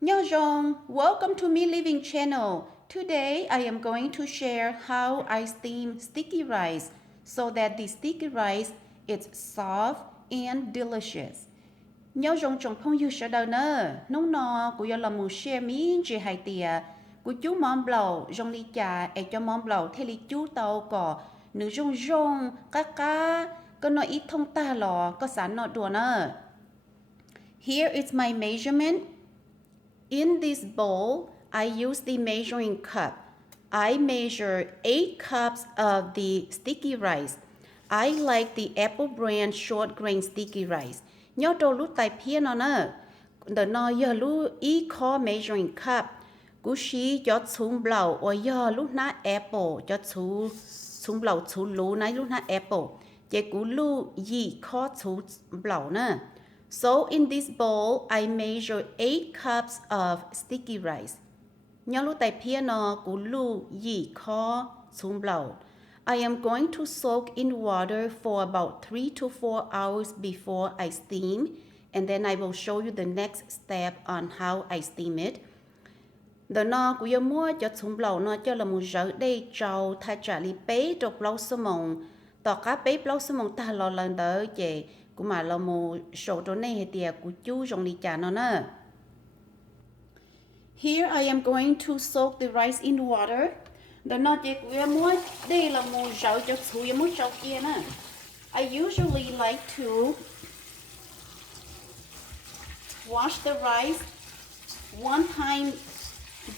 Nyojong, welcome to Me Living channel. Today I am going to share how I steam sticky rice so that the sticky rice is soft and delicious. Nyojong trong phong yêu sợ đời nè, nông nọ của yêu làm một share miếng chỉ hai tia, của chú món bầu trong ly trà, để cho món bầu theo ly chú tàu cỏ, nữ rong rong, cá, có nói ít thông ta lò, có sẵn nọ đùa nè. Here is my measurement. In this bowl, I use the measuring cup. I measure 8 cups of the sticky rice. I like the Apple brand short grain sticky rice. Nhớ đồ lúc tại phía nó nè. The nó giờ lúc ý khó measuring cup. Cú xí cho xuống bầu or giờ lúc na Apple cho xuống bầu xuống lú nãy lúc na Apple. Chế cú lú gì khó xuống bầu nè. So in this bowl, I measure 8 cups of sticky rice. Nhớ lúc tại phía nó cú lú gì khó xuống bầu. I am going to soak in water for about 3 to 4 hours before I steam, and then I will show you the next step on how I steam it. The nó của mua cho xuống bầu nó cho là một giờ đây trâu thay trả lý bế trọc lâu sơ mộng. Tỏ cá bế lâu sơ mộng ta lo lần tới chị của mà là một số chỗ này thì của chú trong lý trả nó nè. Here I am going to soak the rice in water. The nó chị của mua đây là một giờ cho xuống một giờ kia nè. I usually like to wash the rice one time.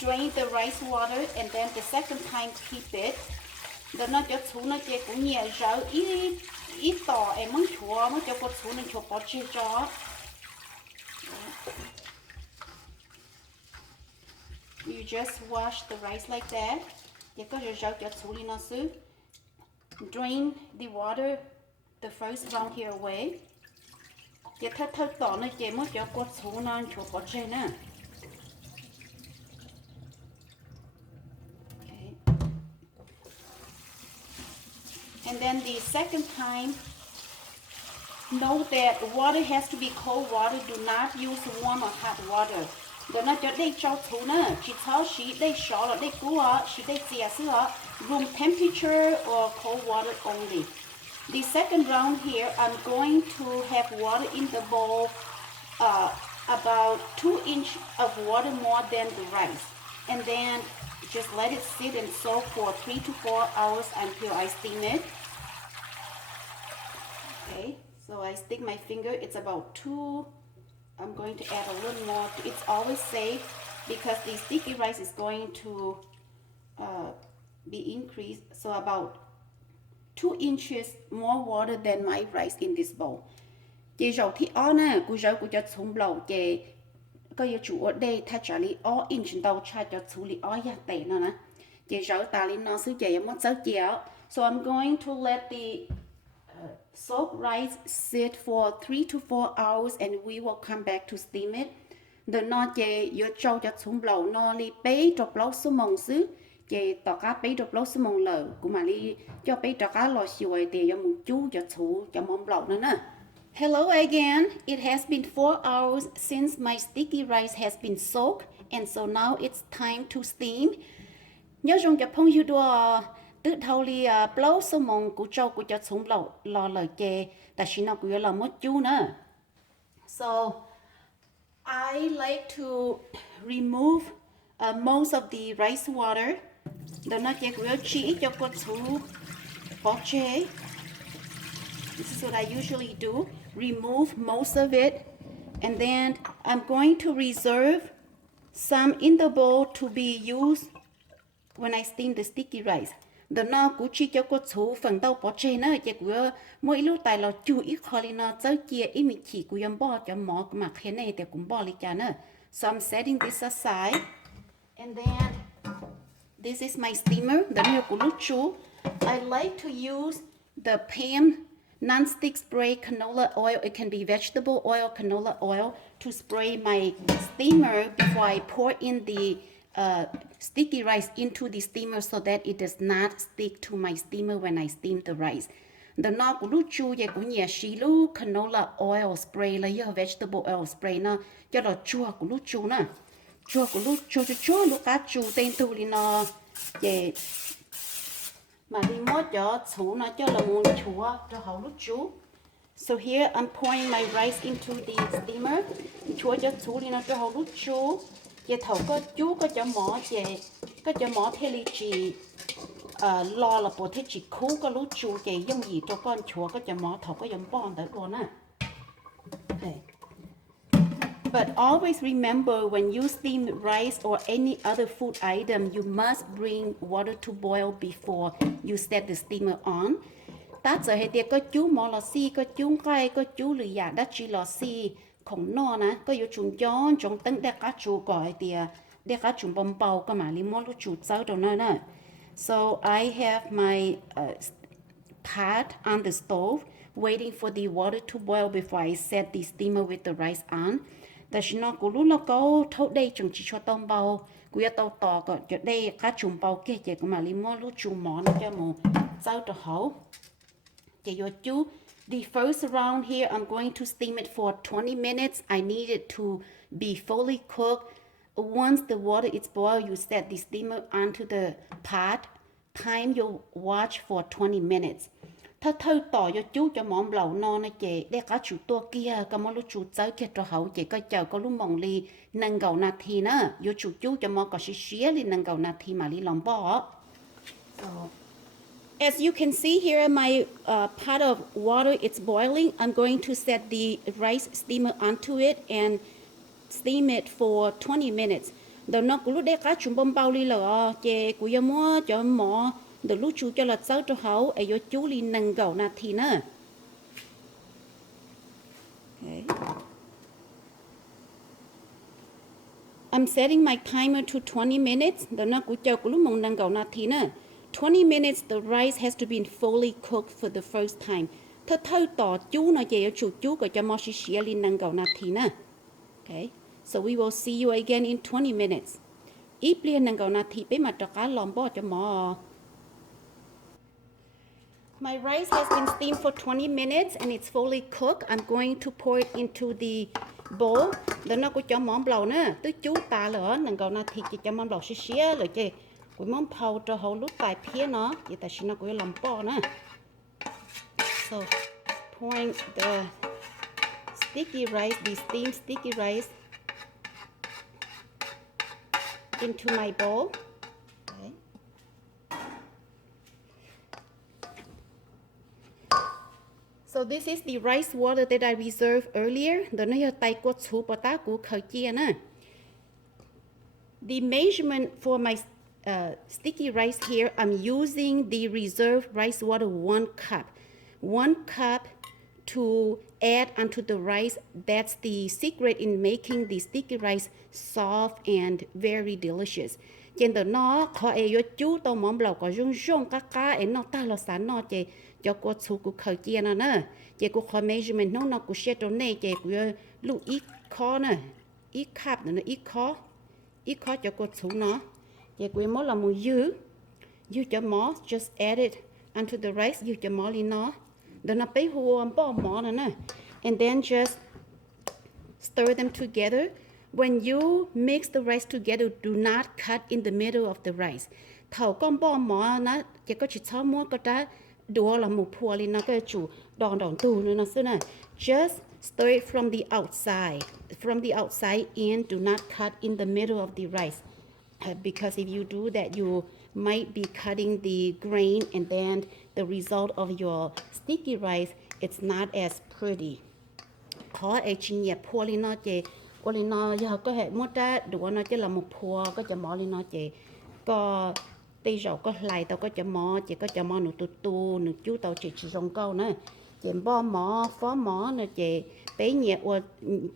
Drain the rice water and then the second time keep it. The nó cho xuống nó chơi cũng nhiều rau ít tỏ em muốn chua mới cho con xuống nên chua có chia cho. You just wash the rice like that. Giờ có rau cho xuống đi nó xứ. Drain the water the first round here away. Giờ thơ tỏ nó chơi mới cho con xuống nó chua có chia nè. And then the second time, know that water has to be cold water. Do not use warm or hot water. Đó nó cho đây cho thú nữa. Chỉ tháo chỉ đây xó là đây cú á, chỉ đây chia sữa. Room temperature or cold water only. The second round here, I'm going to have water in the bowl, about 2 inches of water more than the rice, and then just let it sit and soak for 3 to 4 hours until I steam it. Okay, so I stick my finger, it's about 2. I'm going to add a little more. It's always safe because the sticky rice is going to be increased. So about 2 inches more water than my rice in this bowl. Chị dầu thì ó nè, cô dầu cô cho xuống bầu chị có yêu chủ ở đây thay trả lý ó inch đầu cha cho xuống lý ó ya tệ nữa nè. Chị dầu ta lý nó xứ chị mất dấu chéo. So I'm going to let the soak rice sit for 3 to 4 hours and we will come back to steam it. The nó chị yêu trâu cho xuống bầu nó lý bế trọc lâu số mông xứ. Chị tỏ cá bế trọc lâu số mông lờ. Cũng mà lý cho bế trọc cá lò xùi thì cho một chú cho xuống cho mông bầu nữa nè. Hello again. It has been 4 hours since my sticky rice has been soaked, and so now it's time to steam. Nhớ dùng cho phong yêu đùa tự thâu li blow số mong của châu của cho xuống lò lời chè, ta chỉ nó của là mất chú nữa. So I like to remove most of the rice water. Đó nó chè của chỉ cho con xuống bỏ chè. This is what I usually do. Remove most of it, and then I'm going to reserve some in the bowl to be used when I steam the sticky rice. The nó cũng chỉ cho có số phần đầu bỏ trên nữa, chỉ của mỗi lúc tài là chú ít khó li nó tới chia ít mình chỉ của em bỏ cho mỏ mà thế này thì cũng bỏ li cho nữa. So I'm setting this aside, and then this is my steamer. The nó của lúc chú. I like to use the pan non-stick spray canola oil. It can be vegetable oil, canola oil, to spray my steamer before I pour in the sticky rice into the steamer so that it does not stick to my steamer when I steam the rice. the nó của lúc chu về của nhà xí lúc canola oil spray là do vegetable oil spray nó cho là chua của lúc chu nè chua của lúc chua lúc cá chu tên tu đi nó về mà đi mót cho chú nó cho là muốn chua cho hậu lúc chu. So here I'm pouring my rice into the steamer. Chúa cho chú đi nó cho hậu lúc chu. Về thầu có chú có cho mỏ về có cho mỏ thế li chỉ lo là bộ thế chỉ cú có lúc chu về dùng gì cho con chúa có cho mỏ thầu có dùng bom tới luôn á. Okay. But always remember when you steam rice or any other food item, you must bring water to boil before you set the steamer on. Ta giờ hệ tiệt có chú mỏ lò xi có chú cây có chú lười giả đã chỉ lò xi khổng no nè có yếu chúng chọn trong tấn để cá chú gọi tiệt để cá chúng bông bầu có mà li mỏ lúc chú cháu đâu nè. So I have my pot on the stove waiting for the water to boil before I set the steamer with the rice on. Tại vì nó cũng lúc nó có thấu đây chúng chỉ cho tông bầu cũng要tàu tỏ còn cho đây cá chúng bầu kia chỉ cũng mà li mỏ lúc chú mỏ nó cho một cháu cho hậu. The first round here, I'm going to steam it for 20 minutes. I need it to be fully cooked. Once the water is boiled, you set the steamer onto the pot. Time your watch for 20 minutes. Thơ tỏ cho chú cho món lẩu no này chị. Để có chú tua kia, có món lúc chú cháu kia cho hậu chị có chờ có lúc mong li nâng gầu nà thi nữa. Yo chú cho món có xía li nâng gầu nà thi mà li lòng bỏ. So, as you can see here, my pot of water is boiling. I'm going to set the rice steamer onto it and steam it for 20 minutes. Đầu nó cũng lúc đấy cá chúng bông bao li lợ, chè cũng yêu mua cho mỏ, đầu lúc chú cho là cháu cho hậu, ấy yo chú li nâng gạo nà thì nữa. Okay. I'm setting my timer to 20 minutes. Đầu nó cũng cho cũng lúc mong nâng gạo nà thì nữa. 20 minutes, the rice has to be fully cooked for the first time. Thơ tỏ chú nó dễ chú có cho mò xí lên nâng gạo nà thì nè. Okay, so we will see you again in 20 minutes. Ít liền nâng gạo nà thì bé mà cho cá lòng bò cho mò. My rice has been steamed for 20 minutes and it's fully cooked. I'm going to pour it into the bowl. Đó nó có cho món bầu nữa. Tới chú ta lỡ nâng gạo nà thì cho món bầu xí rồi chứ. Của món phao cho hậu lúc tại phía nó vậy tại sao nó cũng làm bò nữa. So pouring the sticky rice, the steamed sticky rice into my bowl. Okay. So this is the rice water that I reserved earlier. Đó nó là tay của chú bà ta của khởi chia nữa. The measurement for my sticky rice here, I'm using the reserved rice water 1 cup. 1 cup to add onto the rice. That's the secret in making the sticky rice soft and very delicious. Trên đó nó có ai yo chú tao món blau có rung cá ấy nó ta là sản nó chị cho cô chú của khởi chia nó nữa. Chị của khó measurement nó của xe trong này chị của lúc ít khó nữa. Ít cup nữa ít khó cho cô chú nó. Vậy quý món là một dư cho mỏ, just add it onto the rice, dư cho mỏ lên nó. Đó nó bấy hồ bỏ mỏ nữa nè. And then just stir them together. When you mix the rice together, do not cut in the middle of the rice. Thầu con bỏ mỏ nó, chỉ có chỉ cho mua cái đó đùa là một phùa lên nó cái chủ đòn tù nữa nó xưa nè. Just stir it from the outside in, do not cut in the middle of the rice. Because if you do that, you might be cutting the grain and then the result of your sticky rice, it's not as pretty. Khó ai chỉ nhẹ phua lên nó chè, qua lên nó giờ có hệ mua ra đũa nó chỉ là một phua có chả mỏ lên nó chè, có tây rau có lại tao có chả mỏ chỉ có chả mỏ nụ tu nụ chú tao chỉ rong câu nữa, chè bò mỏ phó mỏ nó chè bé nhẹ qua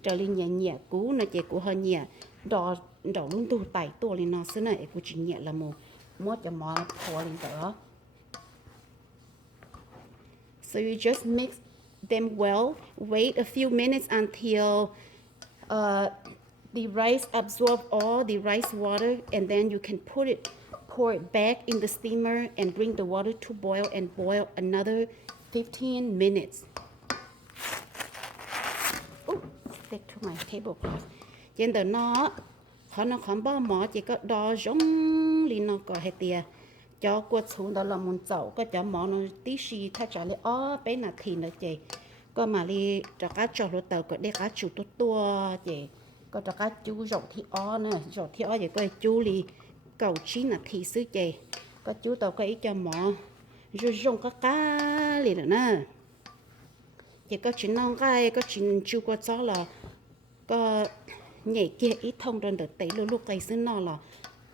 trở lên nhẹ cú nó chè của hơi nhẹ đỏ luôn tu tải tua lên nó xứ này của chị nhẹ là một cho mỏ phô lên đó. So you just mix them well. Wait a few minutes until the rice absorb all the rice water, and then you can pour it back in the steamer and bring the water to boil and boil another 15 minutes. Ooh, stick to my tablecloth. Trên tờ nó không bao mỏ chỉ có đo giống li nó có hết tiệt cho quật xuống đó là muốn chậu có cho mỏ nó tí xì thay trả lại bé là thì nữa chị có mà li cho cá cho lúa tàu có để cá chủ tua chị có cho cá chú rộng thì nữa rộng thì vậy có chú li cầu chín là thì xứ chị có chú tàu có ý cho mỏ rồi rong cá li nữa nè chị có chuyện non cái có chuyện chú có cho là có nhảy kia ít thông đơn được tỷ lúc lúc cây xứ nó là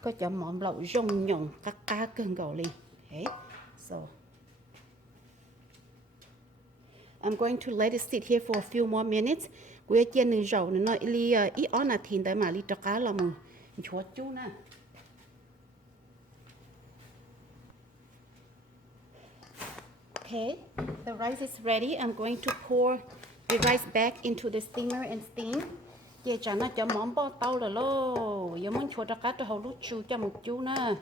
có cho mỏm lẩu rong nhộng các cá cơn gầu li. Okay, so I'm going to let it sit here for a few more minutes. Quê chiên nương rau nó li ít on là thìn tới mà li cho cá là mù chúa chú nè. Okay, the rice is ready. I'm going to pour the rice back into the steamer and steam. Chị cho nó cho món bao tàu rồi lô, giờ muốn cho cá cho hầu lúc chú cho một chú nè.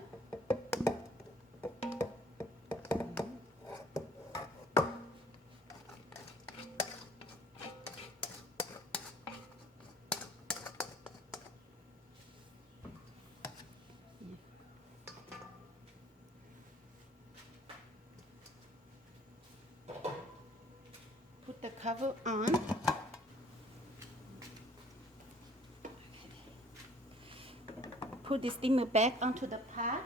Put the cover on. Put the steamer back onto the pot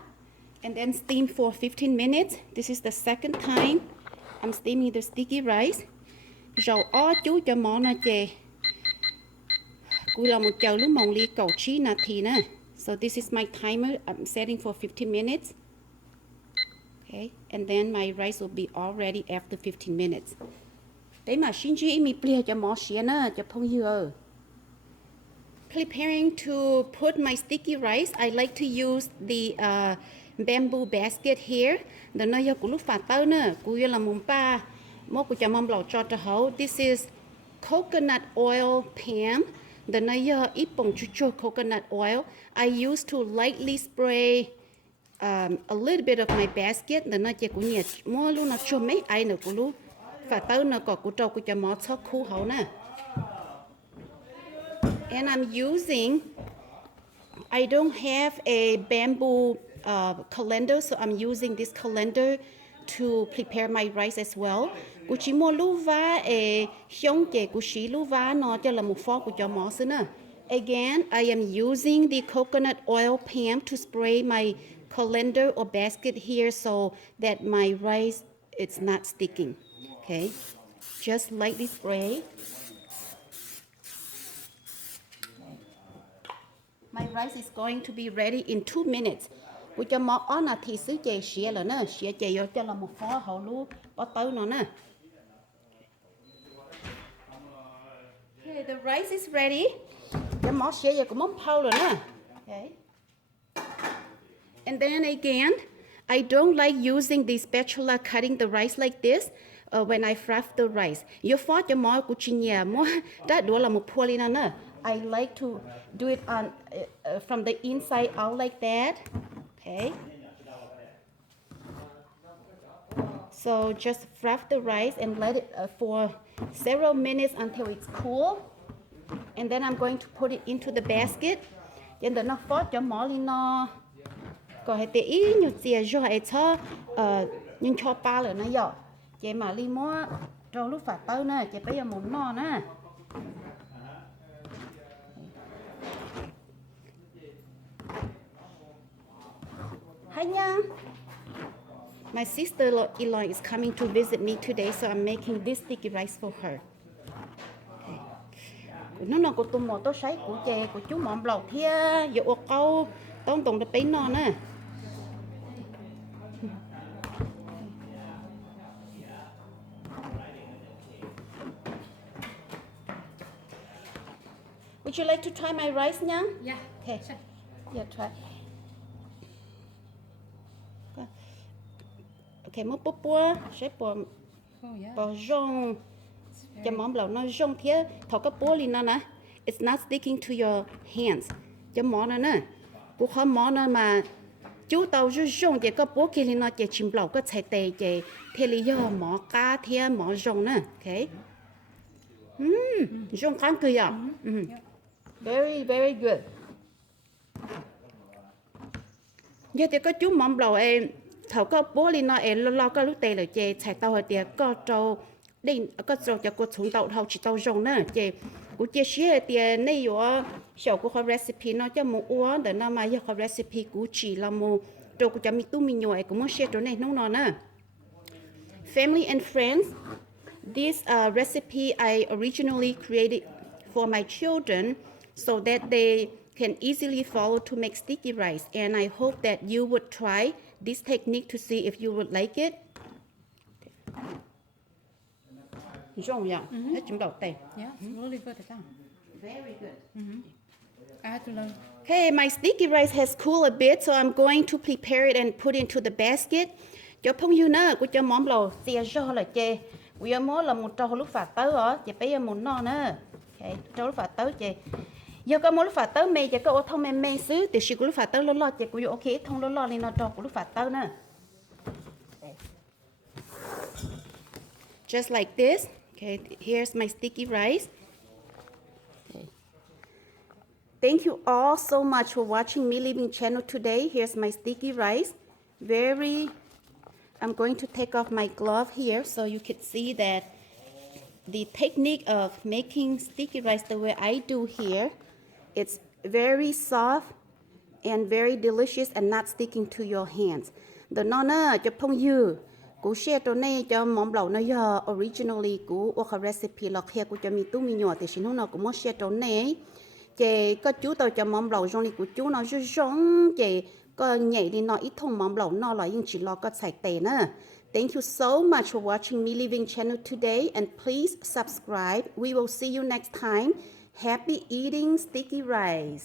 and then steam for 15 minutes. This is the second time I'm steaming the sticky rice. Dầu ó chú cho món nè chè. Cú là một chầu lúc mong ly cầu trí nè thì nè. So this is my timer. I'm setting for 15 minutes. Okay, and then my rice will be all ready after 15 minutes. Đấy mà xin chị mi plea cho món xía nè cho phong dừa. Preparing to put my sticky rice, I like to use the bamboo basket here. The nơi yo lúc phạt tao nữa, cú là mùng pa, mốt cú cho mong lẩu cho hấu. This is coconut oil pan. The nơi yo ít bông chuchu coconut oil. I used to lightly spray a little bit of my basket. The nơi cú nhiệt, mua luôn nó cho mấy ai nữa cú lúc phạt tao nữa có cú trâu cú cho món cho khu hấu nè. And I'm using, I don't have a bamboo colander, so I'm using this colander to prepare my rice as well. Cú chỉ mua lúa vá xiong chè cú chỉ lúa vá nó cho là một phó của cho mỏ xứ nè. Again, I am using the coconut oil pan to spray my colander or basket here so that my rice it's not sticking. Okay, just lightly spray. My rice is going to be ready in 2 minutes. Cú cho mỏ on là thì xứ chè xía là nè, xía chè vô cho là một phó hậu lúa có tới nó nè. Okay, the rice is ready. Cho mỏ xía giờ cũng món phao rồi nè. Okay. And then again, I don't like using the spatula cutting the rice like this when I fluff the rice. Yo phó cho mỏ cú chi nhà mỏ đã đũa là một phô li nè. I like to do it on from the inside out like that. Okay. So just fluff the rice and let it for several minutes until it's cool. And then I'm going to put it into the basket. Then the nó phó cho mỏ li nó có hệ tế ý nhiều chìa cho hệ cho nhưng cho ba rồi nó dọ. Chị mà li mua cho lúc phạt tao nè, chị bây giờ muốn nó nè. Hi nha. My sister-in-law is coming to visit me today, so I'm making this sticky rice for her. Nó của tôi mò tôi sấy của chè của chú mỏm lẩu thia, dụ ô câu, tông tông được bánh nó nè. Would you like to try my rice nha? Yeah. Okay. Sure. Yeah, try. Okay, một bữa bữa sẽ bỏ Oh yeah. bỏ rong cho món lẩu nó rong thế thọ cái bữa lên nó nè, it's not sticking to your hands cho món nó nè, cũng không món nó mà chú tàu rú rong chị có bố kia thì nó chị chìm lẩu có chạy tệ chị thế lý do mỏ cá thì mỏ rong nữa okay rong kháng cười à very very good giờ thì có chú mỏng lẩu em thầu có bố thì nó em lo có lúc tệ là chị chạy tàu ở tiệt có trâu đi có trâu cho cô xuống tàu thầu chỉ tàu rong nữa chị của chị xí thì này yo sau của họ recipe nó cho một uống để nó mà giờ họ recipe của chị là một rồi của cho mình tu mình nhồi cũng muốn share chỗ này nó nè family and friends this recipe I originally created for my children so that they can easily follow to make sticky rice and I hope that you would try this technique to see if you would like it rong ya hết chúng đầu tay Yeah, it's really good at that. very good I had to learn. Okay, my sticky rice has cooled a bit, so I'm going to prepare it and put it into the basket. Cho phong yêu nữa, cô cho món lẩu xìa rau là chê. Cô yêu món là một trâu lúc phạt tới hả? Chị bây giờ muốn no nữa. Okay, trâu lúc phạt tới chê. Giờ có món lúc phạt tới mày, chị có ô thông mày xứ, thì chị cô lúc phạt tới lo chị cô yêu ok, thông lo lên nó trâu cô lúc phạt tới nữa. Just like this. Okay, here's my sticky rice. Thank you all so much for watching Me Living channel today. Here's my sticky rice. I'm going to take off my glove here so you can see that the technique of making sticky rice the way I do here, it's very soft and very delicious and not sticking to your hands. The nona cho phong you. Cú share chỗ này cho món lẩu nó giờ originally cú work recipe lọc hè cú cho mi tu mi nhỏ thì xin nó cũng muốn share chỗ này. Chị có chú tôi cho món lẩu trong này của chú nó rất giống chị có nhảy đi nó ít thông món lẩu nó là nhưng chỉ lo có xài tệ nữa. Thank you so much for watching Me Living channel today and please subscribe. We will see you next time. Happy eating sticky rice.